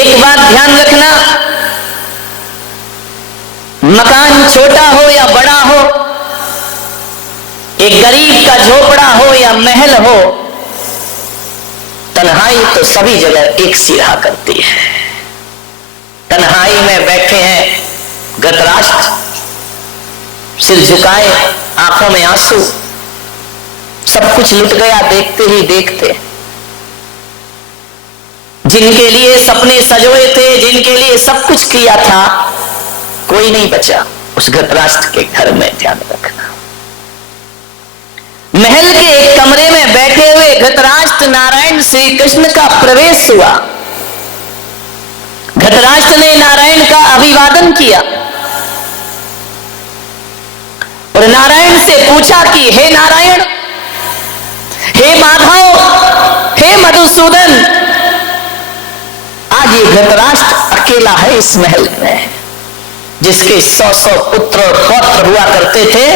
एक बात ध्यान रखना, मकान छोटा हो या बड़ा हो, एक गरीब का झोपड़ा हो या महल हो, तन्हाई तो सभी जगह एक सी रहा करती है। तन्हाई में बैठे हैं धृतराष्ट्र, सिर झुकाए, आंखों में आंसू, सब कुछ लुट गया देखते ही देखते। जिनके लिए सपने सजोए थे, जिनके लिए सब कुछ किया था, कोई नहीं बचा उस धृतराष्ट्र के घर में। ध्यान रखना, महल के एक कमरे में बैठे हुए धृतराष्ट्र नारायण श्री कृष्ण का प्रवेश हुआ। धृतराष्ट्र ने नारायण का अभिवादन किया और नारायण से पूछा कि हे नारायण, हे माधव, हे मधुसूदन, आज ये धृतराष्ट्र अकेला है इस महल में। जिसके 100 पुत्र और पौत्र हुआ करते थे,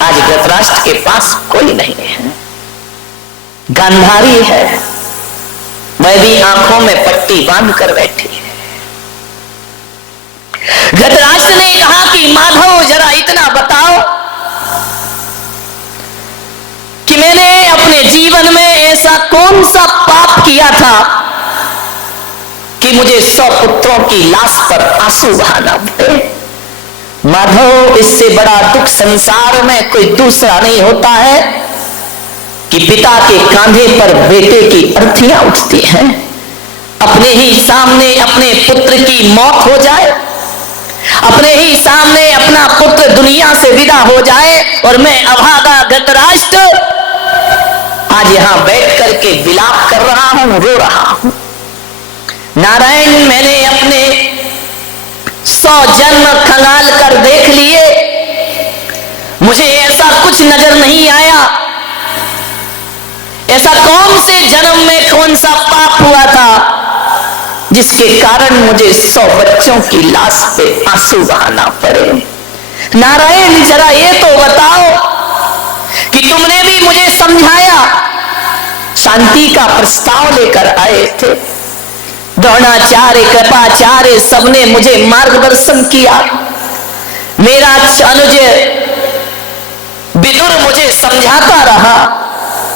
आज धृतराष्ट्र के पास कोई नहीं है। गांधारी है, वह भी आंखों में पट्टी बांध कर बैठी है। धृतराष्ट्र ने कहा कि माधव, जरा इतना बताओ कि मैंने अपने जीवन में ऐसा कौन सा पाप किया था कि मुझे 100 पुत्रों की लाश पर आंसू बहाना पड़े। माधव, इससे बड़ा दुख संसार में कोई दूसरा नहीं होता है कि पिता के कांधे पर बेटे की अर्थियां उठती हैं, अपने ही सामने अपने पुत्र की मौत हो जाए, अपने ही सामने अपना पुत्र दुनिया से विदा हो जाए, और मैं अभागा धृतराष्ट्र आज यहां बैठ करके विलाप कर रहा हूं, रो रहा हूं। नारायण, मैंने अपने 100 जन्म खंगाल कर देख लिए, मुझे ऐसा कुछ नजर नहीं आया। ऐसा कौन से जन्म में कौन सा पाप हुआ था जिसके कारण मुझे 100 बच्चों की लाश पे आंसू बहाना पड़े। नारायण, जरा ये तो बताओ कि तुमने भी मुझे समझाया, शांति का प्रस्ताव लेकर आए थे, द्रोणाचार्य, कृपाचार्य, सबने मुझे मार्गदर्शन किया। मेरा अनुज विदुर मुझे समझाता रहा,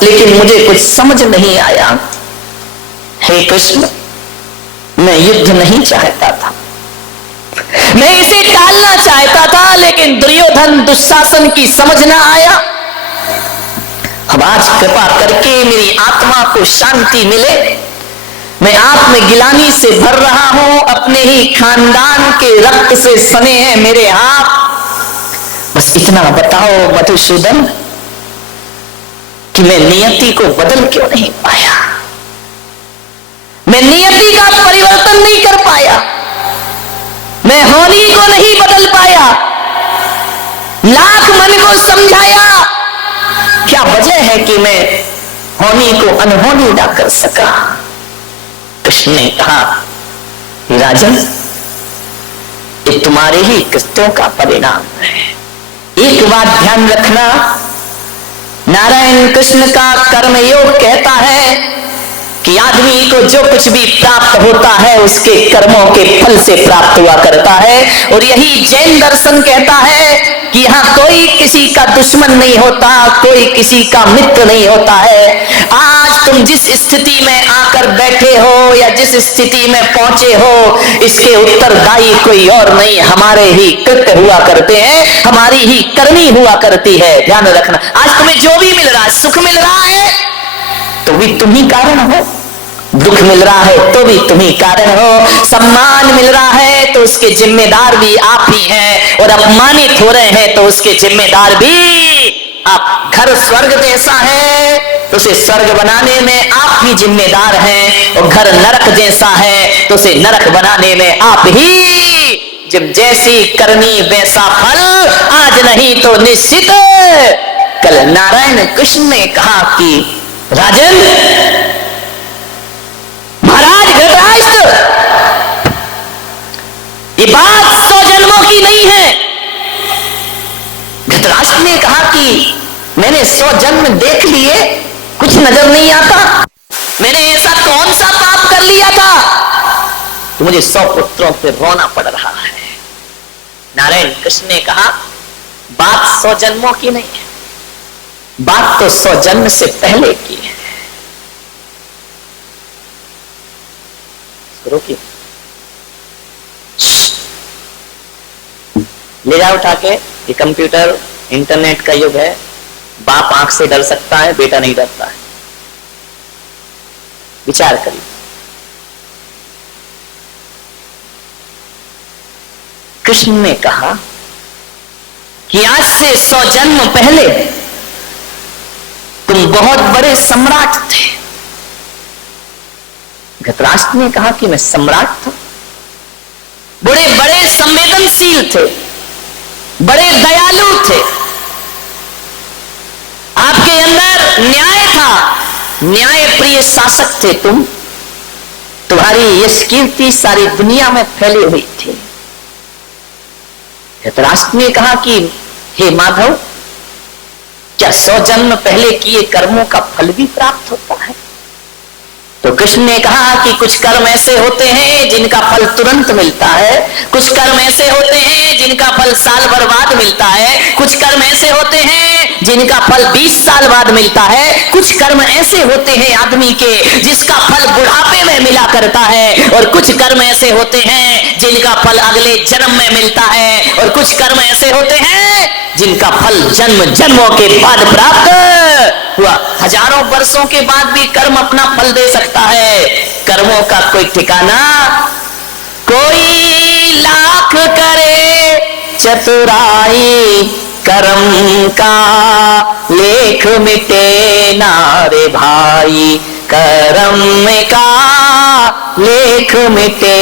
लेकिन मुझे कुछ समझ नहीं आया। हे कृष्ण, मैं युद्ध नहीं चाहता था, मैं इसे टालना चाहता था, लेकिन दुर्योधन दुशासन की समझ ना आया। अब आज कृपा करके मेरी आत्मा को शांति मिले। मैं आत्मगिलानी से भर रहा हूं, अपने ही खानदान के रक्त से सने हैं मेरे हाथ। बस इतना बताओ मधुसूदन कि मैं नियति को बदल क्यों नहीं पाया, मैं नियति का परिवर्तन नहीं कर पाया, मैं होनी को नहीं बदल पाया। लाख मन को समझाया, क्या वजह है कि मैं होनी को अनहोनी ना कर सका। कृष्ण ने कहा, राजन, ये तुम्हारे ही कृत्यों का परिणाम है। एक बात ध्यान रखना, नारायण कृष्ण का कर्मयोग कहता है कि आदमी को जो कुछ भी प्राप्त होता है उसके कर्मों के फल से प्राप्त हुआ करता है। और यही जैन दर्शन कहता है कि यहाँ कोई किसी का दुश्मन नहीं होता, कोई किसी का मित्र नहीं होता है। आज तुम जिस स्थिति में आकर बैठे हो या जिस स्थिति में पहुंचे हो, इसके उत्तरदायी कोई और नहीं, हमारे ही कृत्य हुआ करते हैं, हमारी ही करनी हुआ करती है। ध्यान रखना, आज तुम्हें जो भी मिल रहा है, सुख मिल रहा है तो भी तुम ही कारण हो, दुख मिल रहा है तो भी तुम ही कारण हो, सम्मान मिल रहा है तो उसके जिम्मेदार भी आप ही हैं, और अपमानित हो रहे हैं तो उसके जिम्मेदार भी आप। घर स्वर्ग जैसा है तो उसे स्वर्ग बनाने में आप ही जिम्मेदार हैं, और घर नरक जैसा है तो उसे नरक बनाने में आप ही। जब जैसी करनी वैसा फल, आज नहीं तो निश्चित कल। नारायण कृष्ण ने कहा कि राजन, महाराज धृतराष्ट्र, ये बात 100 जन्मों की नहीं है। धृतराष्ट्र ने कहा कि मैंने 100 जन्म देख लिए, कुछ नजर नहीं आता। मैंने ऐसा कौन सा पाप कर लिया था कि मुझे 100 पुत्रों पे रोना पड़ रहा है। नारायण कृष्ण ने कहा बात 100 जन्मों की नहीं है, बात तो 100 जन्म से पहले की है। रोकिए, ले जाओ उठा के। ये कंप्यूटर इंटरनेट का युग है, बाप आंख से डर सकता है, बेटा नहीं डरता है। विचार करिए, कृष्ण ने कहा कि आज से 100 जन्म पहले तुम बहुत बड़े सम्राट थे। धृतराष्ट्र ने कहा कि मैं सम्राट था, बड़े बड़े संवेदनशील थे, बड़े दयालु थे, आपके अंदर न्याय था, न्याय प्रिय शासक थे तुम, तुम्हारी यश कीर्ति सारी दुनिया में फैली हुई थी। धृतराष्ट्र ने कहा कि हे माधव, क्या 100 जन्म पहले किए कर्मों का फल भी प्राप्त होता है? तो कृष्ण ने कहा कि कुछ कर्म ऐसे होते हैं जिनका फल तुरंत मिलता है, कुछ कर्म ऐसे होते हैं जिनका फल साल भर बाद मिलता है, कुछ कर्म ऐसे होते हैं जिनका फल 20 साल बाद मिलता है, कुछ कर्म ऐसे होते हैं आदमी के जिसका फल बुढ़ापे में मिला करता है, और कुछ कर्म ऐसे होते हैं जिनका फल अगले जन्म में मिलता है, और कुछ कर्म ऐसे होते हैं जिनका फल जन्म जन्मों के बाद प्राप्त हुआ। हजारों वर्षों के बाद भी कर्म अपना फल दे सकता है। कर्मों का कोई ठिकाना, कोई लाख करे चतुराई, कर्म का लेख मिटे ना रे भाई, कर्म का लेख मिटे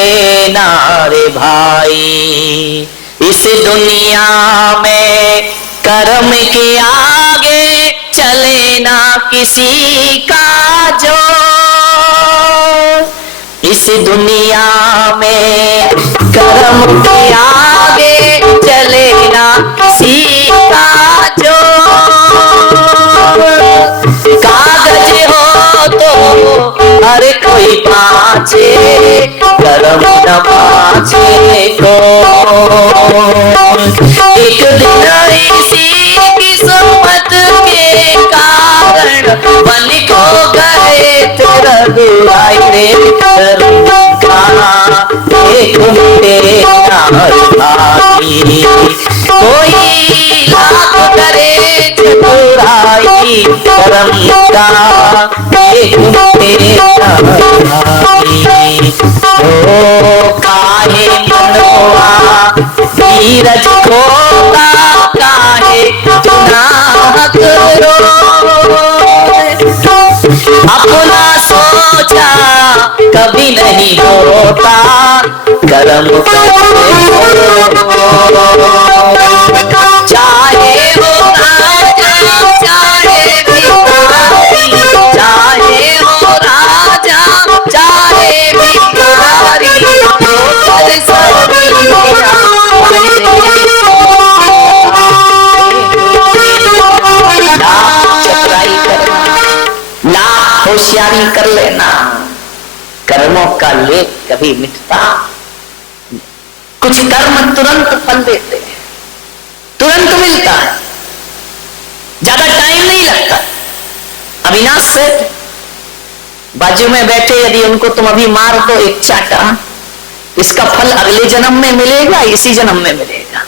ना रे भाई। इस दुनिया में कर्म के आगे चले ना किसी का जो, इस दुनिया में कर्म के आगे चले ना किसी का जो, कागज हो तो हर कोई बाँचे, कर्म न बाँचे को। एक दिन इसी किस्मत के कारण बन को गए थे रघुराई रे, कर्म का एक तेरा भाई, कोई लाख करे चतुराई, कर्म का एक तेरा भाई। ओ काहे मनवा धीरज खोता, काहे जुनाहत रोए, अपना सोचा कभी नहीं होता, कर्म चाहे वो राजा चाहे भिखारी, चाहे वो राजा चाहे भिखारी, लाख होशियारी कर लेना, कर्मों का लेख कभी मिटता। कुछ कर्म तुरंत फल देते हैं, तुरंत मिलता है, ज्यादा टाइम नहीं लगता। अविनाश से बाजू में बैठे, यदि उनको तुम अभी मार दो एक चाटा, इसका फल अगले जन्म में मिलेगा, इसी जन्म में मिलेगा,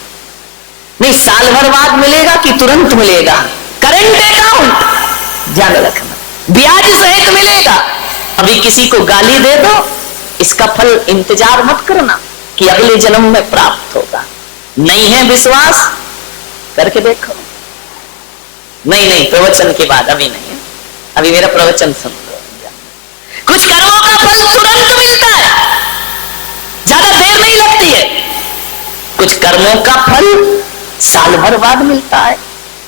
नहीं साल भर बाद मिलेगा कि तुरंत मिलेगा। करंट अकाउंट ध्यान रखना, ब्याज सहित मिलेगा। अभी किसी को गाली दे दो, इसका फल इंतजार मत करना कि अगले जन्म में प्राप्त होगा। नहीं है विश्वास, करके देखो। नहीं प्रवचन के बाद, अभी नहीं, अभी मेरा प्रवचन सुन लो। कुछ कर्मों का फल तुरंत मिलता है, ज्यादा देर नहीं लगती है। कुछ कर्मों का फल साल भर बाद मिलता है।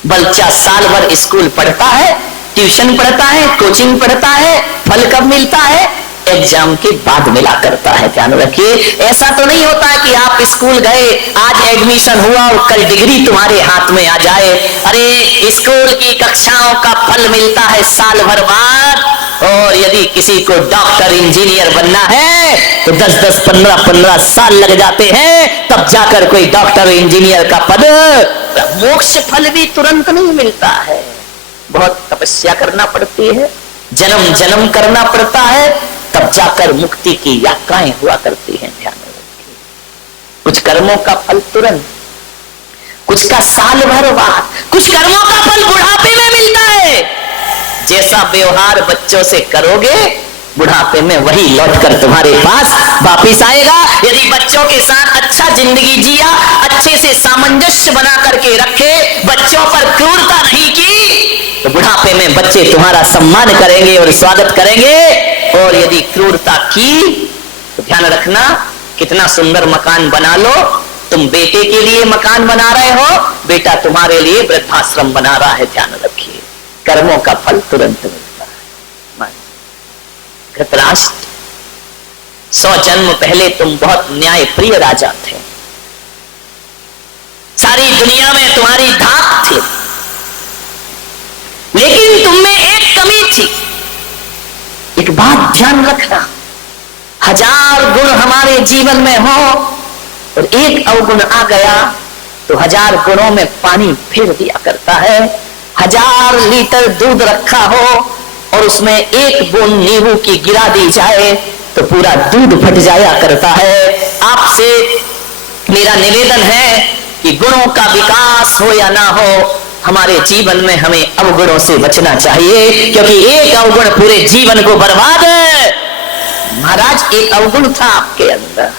बच्चा साल भर स्कूल पढ़ता है, ट्यूशन पढ़ता है, कोचिंग पढ़ता है, फल कब मिलता है? एग्जाम के बाद मिला करता है। ध्यान रखिए, ऐसा तो नहीं होता है कि आप स्कूल गए, आज एडमिशन हुआ और कल डिग्री तुम्हारे हाथ में आ जाए। अरे स्कूल की कक्षाओं का फल मिलता है साल भर बाद, और यदि किसी को डॉक्टर इंजीनियर बनना है तो 10-10, 15-15 साल लग जाते हैं, तब जाकर कोई डॉक्टर इंजीनियर का पद। मोक्ष फल भी तुरंत नहीं मिलता है, बहुत तपस्या करना पड़ती है, जन्म जन्म करना पड़ता है, तब जाकर मुक्ति की यात्राएं हुआ करती हैं। ध्यान रखिए, कुछ कर्मों का फल तुरंत, कुछ का साल भर बाद, कुछ कर्मों का फल बुढ़ापे में मिलता है। जैसा व्यवहार बच्चों से करोगे, बुढ़ापे में वही लौटकर तुम्हारे पास वापिस आएगा। यदि बच्चों के साथ अच्छा जिंदगी जिया, अच्छे से सामंजस्य बना करके रखे, बच्चों पर क्रूरता नहीं की, तो बुढ़ापे में बच्चे तुम्हारा सम्मान करेंगे और स्वागत करेंगे। और यदि क्रूरता की तो ध्यान रखना, कितना सुंदर मकान बना लो, तुम बेटे के लिए मकान बना रहे हो, बेटा तुम्हारे लिए वृद्धाश्रम बना रहा है। ध्यान रखिए, कर्मों का फल तुरंत मिलता है। धृतराष्ट्र, 100 जन्म पहले तुम बहुत न्यायप्रिय राजा थे, सारी दुनिया में तुम्हारी धाक थी, लेकिन तुम में एक कमी थी। एक बात ध्यान रखना, 1000 गुण हमारे जीवन में हो और एक अवगुण आ गया तो 1000 गुणों में पानी फेर दिया करता है। 1000 लीटर दूध रखा हो और उसमें एक बूंद नींबू की गिरा दी जाए तो पूरा दूध फट जाया करता है। आपसे मेरा निवेदन है कि गुणों का विकास हो या ना हो, हमारे जीवन में हमें अवगुणों से बचना चाहिए, क्योंकि एक अवगुण पूरे जीवन को बर्बाद है। महाराज, एक अवगुण था आपके अंदर,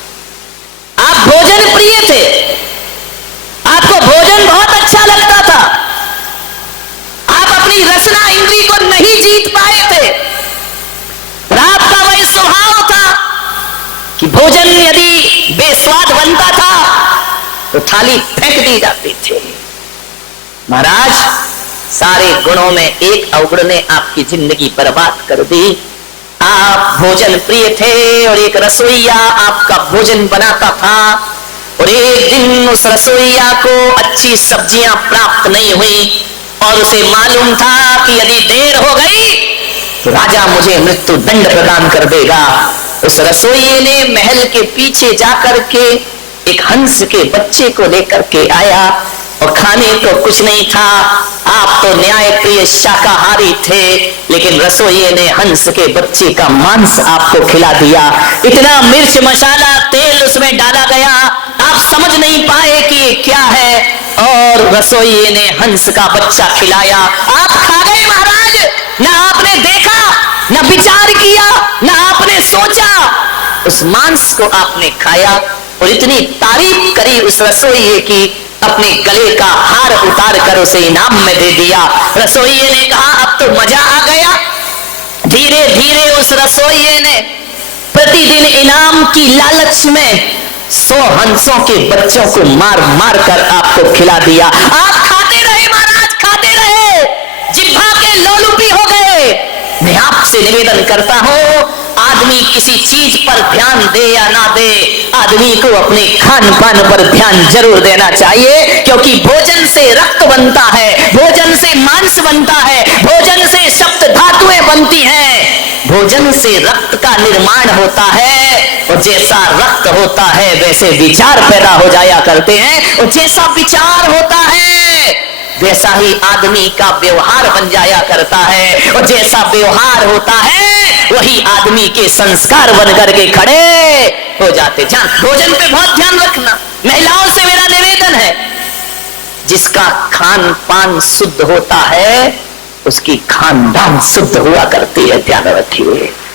आप भोजन प्रिय थे, आपको भोजन बहुत अच्छा लगता था, आप अपनी रसना इंद्री को नहीं जीत पाए थे। और आपका वही स्वभाव था कि भोजन यदि बेस्वाद बनता था तो थाली फेंक दी जाती थी। महाराज, सारे गुणों में एक अवगुण ने आपकी जिंदगी बर्बाद कर दी। आप भोजन प्रिय थे और एक रसोइया आपका भोजन बनाता था, और एक दिन उस रसोइया को अच्छी सब्जियां प्राप्त नहीं हुई और उसे मालूम था कि यदि देर हो गई तो राजा मुझे मृत्यु दंड प्रदान कर देगा। उस रसोइये ने महल के पीछे जाकर के एक हंस के बच्चे को लेकर के आया और खाने को कुछ नहीं था। आप तो न्यायप्रिय शाकाहारी थे, लेकिन रसोइये ने हंस के बच्चे का मांस आपको खिला दिया। इतना मिर्च मसाला तेल उसमें डाला गया, आप समझ नहीं पाए कि ये क्या है, और रसोइये ने हंस का बच्चा खिलाया। आप खा गए महाराज, ना आपने देखा, ना विचार किया, ना आपने सोचा, उस मांस को आपने खाया और इतनी तारीफ करी उस रसोइये की, अपने गले का हार उतार कर उसे इनाम में दे दिया। रसोइये ने कहा अब तो मजा आ गया। धीरे धीरे उस रसोइये ने प्रतिदिन इनाम की लालच में 100 हंसों के बच्चों को मार मार कर आपको खिला दिया। आप खाते रहे महाराज, खाते रहे, जिह्वा के लोलुपी हो गए। मैं आपसे निवेदन करता हूं, आदमी किसी चीज पर ध्यान दे या ना दे, आदमी को अपने खान पान पर ध्यान जरूर देना चाहिए, क्योंकि भोजन से रक्त बनता है, भोजन से मांस बनता है, भोजन से सप्त धातुएं बनती हैं, भोजन से रक्त का निर्माण होता है, और जैसा रक्त होता है वैसे विचार पैदा हो जाया करते हैं, और जैसा विचार होता है वैसा ही आदमी का व्यवहार बन जाया करता है, और जैसा व्यवहार होता है वही आदमी के संस्कार बन करके खड़े हो जाते। भोजन पे बहुत ध्यान रखना। महिलाओं से मेरा निवेदन है, जिसका खान पान शुद्ध होता है उसकी खानदान शुद्ध हुआ करती है। ध्यान रखिए।